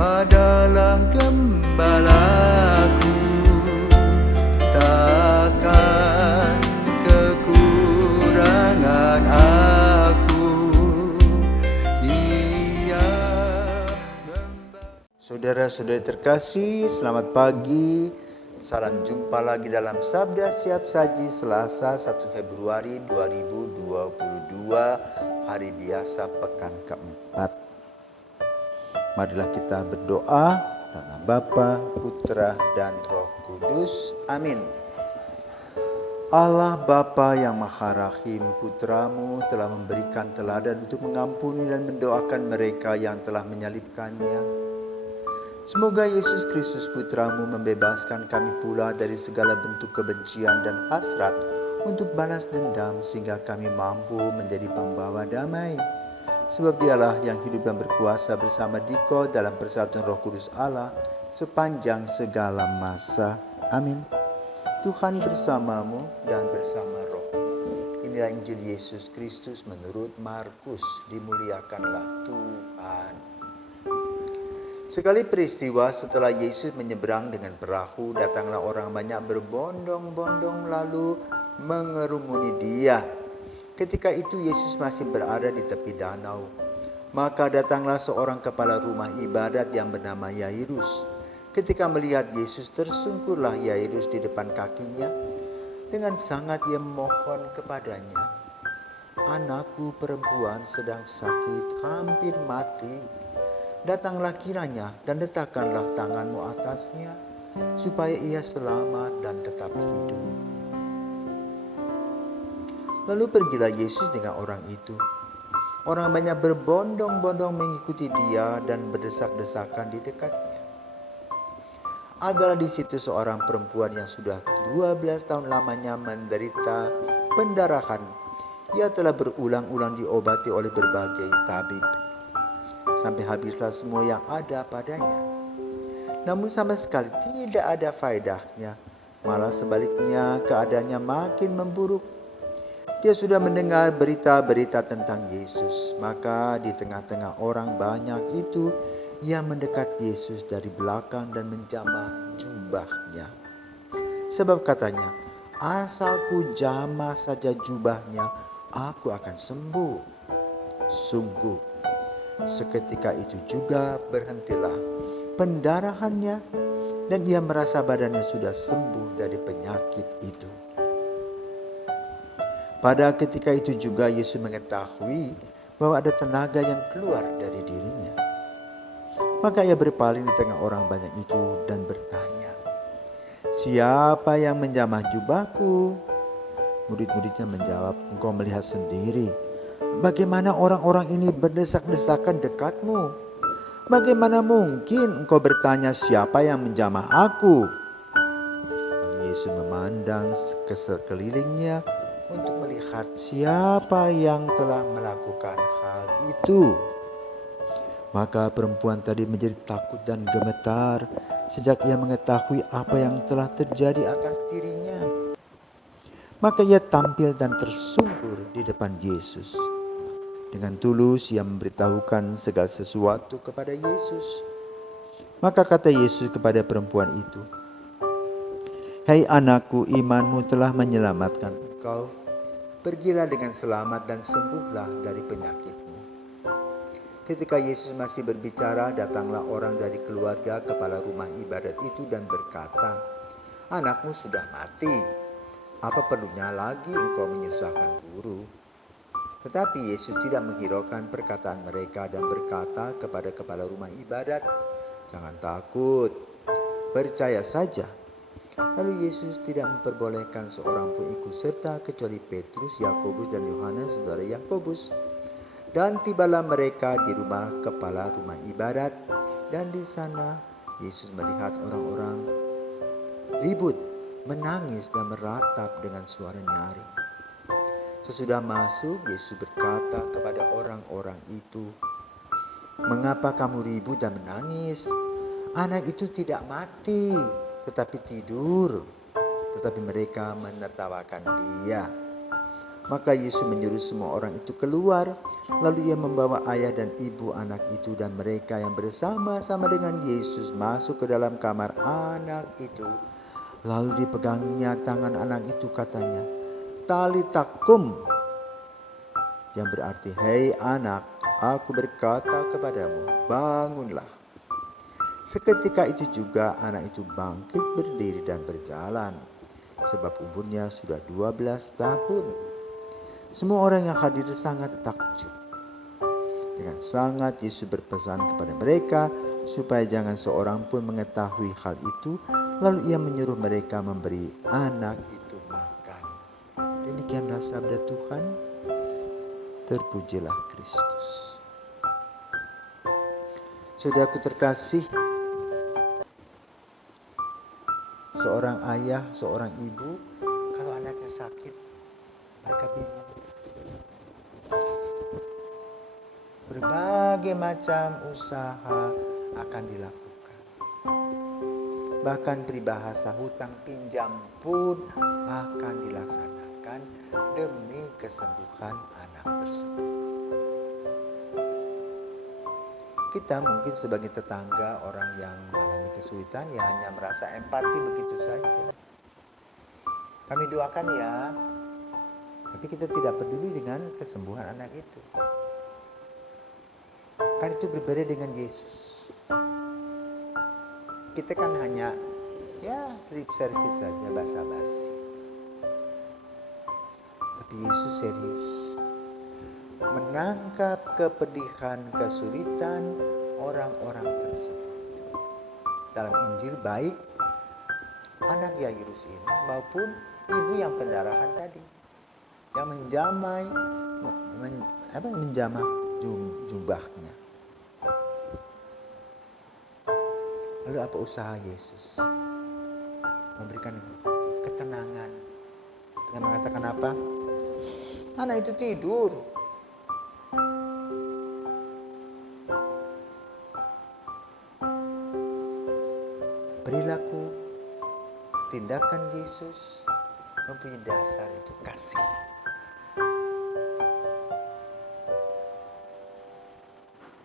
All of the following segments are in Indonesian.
adalah gembalaku, takkan kekurangan aku. Ia Saudara-saudari terkasih, selamat pagi. Salam jumpa lagi dalam Sabda Siap Saji Selasa 1 Februari 2022, hari biasa pekan keempat. Marilah kita berdoa. Dalam nama Bapa, Putra, dan Roh Kudus. Amin. Allah Bapa yang Maha Rahim, Putramu telah memberikan teladan untuk mengampuni dan mendoakan mereka yang telah menyalibkannya. Semoga Yesus Kristus Putramu membebaskan kami pula dari segala bentuk kebencian dan hasrat untuk balas dendam, sehingga kami mampu menjadi pembawa damai. Sebab Dialah yang hidup dan berkuasa bersama Dikau dalam persatuan Roh Kudus Allah sepanjang segala masa. Amin. Tuhan bersamamu dan bersama roh. Inilah Injil Yesus Kristus menurut Markus. Dimuliakanlah Tuhan. Sekali peristiwa setelah Yesus menyeberang dengan perahu, datanglah orang banyak berbondong-bondong lalu mengerumuni Dia. Ketika itu Yesus masih berada di tepi danau. Maka datanglah seorang kepala rumah ibadat yang bernama Yairus. Ketika melihat Yesus, tersungkurlah Yairus di depan kakinya. Dengan sangat ia memohon kepadanya, "Anakku perempuan sedang sakit, hampir mati. Datanglah kiranya dan letakkanlah tanganmu atasnya, supaya ia selamat dan tetap hidup." Lalu pergilah Yesus dengan orang itu. Orang banyak berbondong-bondong mengikuti Dia dan berdesak-desakan di dekatnya. Adalah di situ seorang perempuan yang sudah 12 tahun lamanya menderita pendarahan. Ia telah berulang-ulang diobati oleh berbagai tabib, sampai habislah semua yang ada padanya. Namun sama sekali tidak ada faedahnya. Malah sebaliknya keadaannya makin memburuk. Dia sudah mendengar berita-berita tentang Yesus. Maka di tengah-tengah orang banyak itu, ia mendekat Yesus dari belakang dan menjamah jubahnya. Sebab katanya, "Asal ku jamah saja jubahnya, aku akan sembuh." Sungguh, seketika itu juga berhentilah pendarahannya dan ia merasa badannya sudah sembuh dari penyakit itu. Pada ketika itu juga Yesus mengetahui bahwa ada tenaga yang keluar dari dirinya. Maka ia berpaling di tengah orang banyak itu dan bertanya, "Siapa yang menjamah jubahku?" Murid-muridnya menjawab, "Engkau melihat sendiri. Bagaimana orang-orang ini berdesak-desakan dekatmu? Bagaimana mungkin engkau bertanya siapa yang menjamah aku?" Lalu Yesus memandang ke sekelilingnya untuk melihat siapa yang telah melakukan hal itu. Maka perempuan tadi menjadi takut dan gemetar sejak ia mengetahui apa yang telah terjadi atas dirinya. Maka ia tampil dan tersungkur di depan Yesus. Dengan tulus ia memberitahukan segala sesuatu kepada Yesus. Maka kata Yesus kepada perempuan itu, "Hai anakku, imanmu telah menyelamatkan engkau. Pergilah dengan selamat dan sembuhlah dari penyakitmu." Ketika Yesus masih berbicara, datanglah orang dari keluarga kepala rumah ibadat itu dan berkata, "Anakmu sudah mati. Apa perlunya lagi engkau menyusahkan guru?" Tetapi Yesus tidak menghiraukan perkataan mereka dan berkata kepada kepala rumah ibadat, "Jangan takut, percaya saja." Lalu Yesus tidak memperbolehkan seorang pun ikut serta kecuali Petrus, Yakobus, dan Yohanes saudara Yakobus. Dan tibalah mereka di rumah kepala rumah ibadat, dan di sana Yesus melihat orang-orang ribut, menangis dan meratap dengan suara nyaring. Sesudah masuk, Yesus berkata kepada orang-orang itu, "Mengapa kamu ribut dan menangis? Anak itu tidak mati, tetapi tidur." Tetapi mereka menertawakan Dia. Maka Yesus menyuruh semua orang itu keluar. Lalu ia membawa ayah dan ibu anak itu dan mereka yang bersama-sama dengan Yesus masuk ke dalam kamar anak itu. Lalu dipegangnya tangan anak itu, katanya, "Talita kum," yang berarti, "Hei anak, aku berkata kepadamu, bangunlah." Seketika itu juga anak itu bangkit berdiri dan berjalan, sebab umurnya sudah 12 tahun. Semua orang yang hadir sangat takjub. Dengan sangat Yesus berpesan kepada mereka supaya jangan seorang pun mengetahui hal itu. Lalu ia menyuruh mereka memberi anak itu makan. Demikianlah sabda Tuhan. Terpujilah Kristus. Saudaraku terkasih, seorang ayah, seorang ibu, kalau anaknya sakit, mereka bingung. Berbagai macam usaha akan dilakukan. Bahkan peribahasa hutang pinjam pun akan dilaksanakan demi kesembuhan anak tersebut. Kita mungkin sebagai tetangga orang yang mengalami kesulitan ya hanya merasa empati begitu saja. Kami doakan ya, tapi kita tidak peduli dengan kesembuhan anak itu. Kan itu berbeda dengan Yesus. Kita kan hanya lip service saja, basa-basi. Tapi Yesus serius. Menangkap kepedihan, kesulitan orang-orang tersebut. Dalam Injil baik anak Yairus ini maupun ibu yang pendarahan tadi, yang menjamah jubahnya. Lalu apa usaha Yesus? Memberikan ketenangan dengan mengatakan apa? Anak itu tidur. Perilaku, tindakan Yesus mempunyai dasar itu kasih.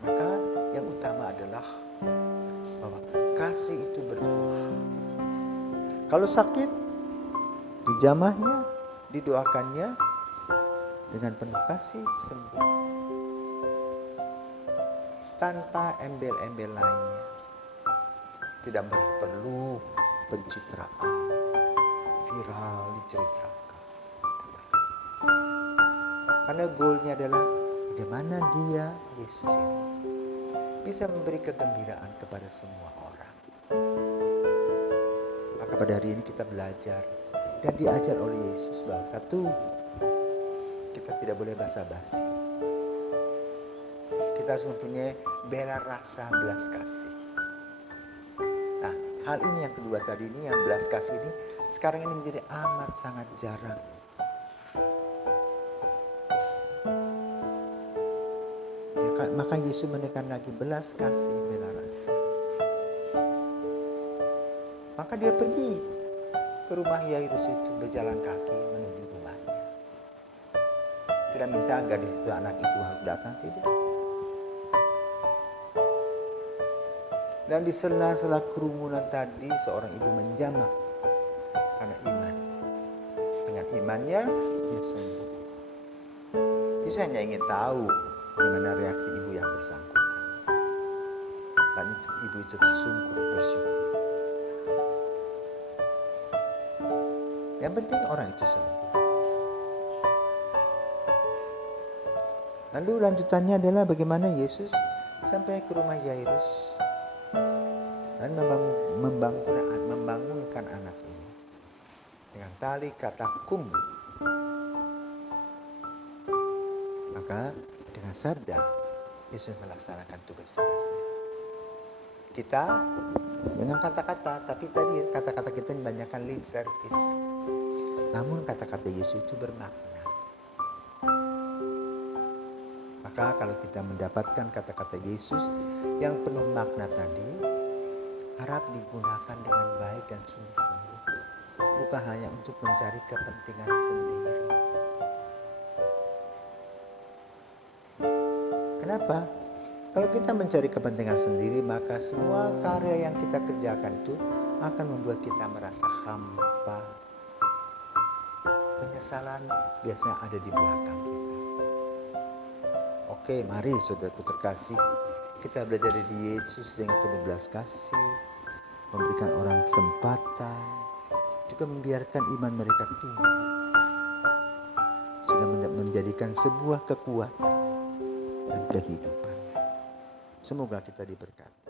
Maka yang utama adalah bahwa kasih itu berbuah. Kalau sakit, dijamahnya, didoakannya, dengan penuh kasih sembuh. Tanpa embel-embel lainnya. Tidak perlu pencitraan, viral diceritakan. Karena goalnya adalah bagaimana dia, Yesus ini, bisa memberi kegembiraan kepada semua orang. Maka pada hari ini kita belajar dan diajar oleh Yesus bahwa satu, kita tidak boleh basa-basi. Kita harus mempunyai bela rasa belas kasih. Nah, hal ini yang kedua tadi ini, yang belas kasih ini, sekarang ini menjadi amat sangat jarang. Maka Yesus menekan lagi belas kasih, bela rasa. Maka dia pergi ke rumah Yairus itu, berjalan kaki menuju rumahnya. Tidak minta agar di situ anak itu harus datang, tidak. Dan di sela-sela kerumunan tadi seorang ibu menjamah karena iman. Dengan imannya dia sembuh. Yesus hanya ingin tahu bagaimana reaksi ibu yang bersangkutan. Dan ibu itu tersungkur bersyukur. Yang penting orang itu sembuh. Lalu lanjutannya adalah bagaimana Yesus sampai ke rumah Yairus dan membangunkan anak ini dengan tali kata kum. Maka dengan sabda Yesus melaksanakan tugas-tugasnya. Kita dengan kata-kata, tapi tadi kata-kata kita membanyakkan lip service. Namun kata-kata Yesus itu bermakna. Maka kalau kita mendapatkan kata-kata Yesus yang penuh makna tadi, harap digunakan dengan baik dan sungguh-sungguh. Bukan hanya untuk mencari kepentingan sendiri. Kenapa? Kalau kita mencari kepentingan sendiri, maka semua karya yang kita kerjakan itu akan membuat kita merasa hampa. Penyesalan biasanya ada di belakang kita. Oke, mari saudaraku terkasih, kita belajar dari Yesus dengan penuh belas kasih, memberikan orang kesempatan, juga membiarkan iman mereka tumbuh, sehingga menjadikan sebuah kekuatan dan kehidupan. Semoga kita diberkati.